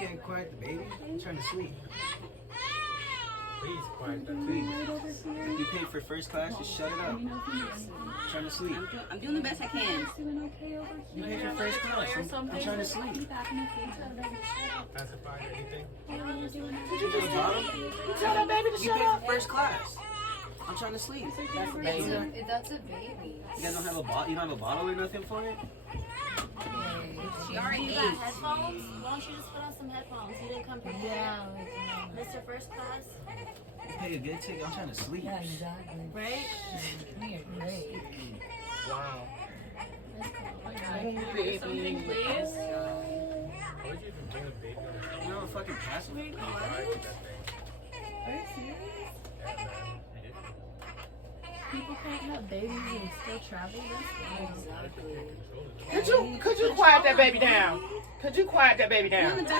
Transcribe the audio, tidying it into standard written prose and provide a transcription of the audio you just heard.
can't quiet the baby. I'm trying to sleep. Please quiet that Please. baby. You paid for first class, just shut it up. I'm trying to sleep. I'm doing the best I can. You paid for first class. I'm trying to sleep. Pacify or anything? Did you just tell him? You tell that baby to You shut paid up. for first class. I'm trying to sleep. That's a baby. That's a baby. You guys don't have a bottle? You don't have a bottle or nothing for it? She already You ate. got headphones? Why don't you just put on some headphones? You didn't come prepared. Yeah, Mr. First Class, You pay a good ticket. I'm trying to sleep. yeah, exactly. right? You're great. Wow. Something, please. Why would you even bring a baby on a You know what fucking passenger? ride with that thing? Are you serious? Yeah, man. People can't have babies and still travel. That's wild. Could you quiet that baby down? Could you quiet that baby down?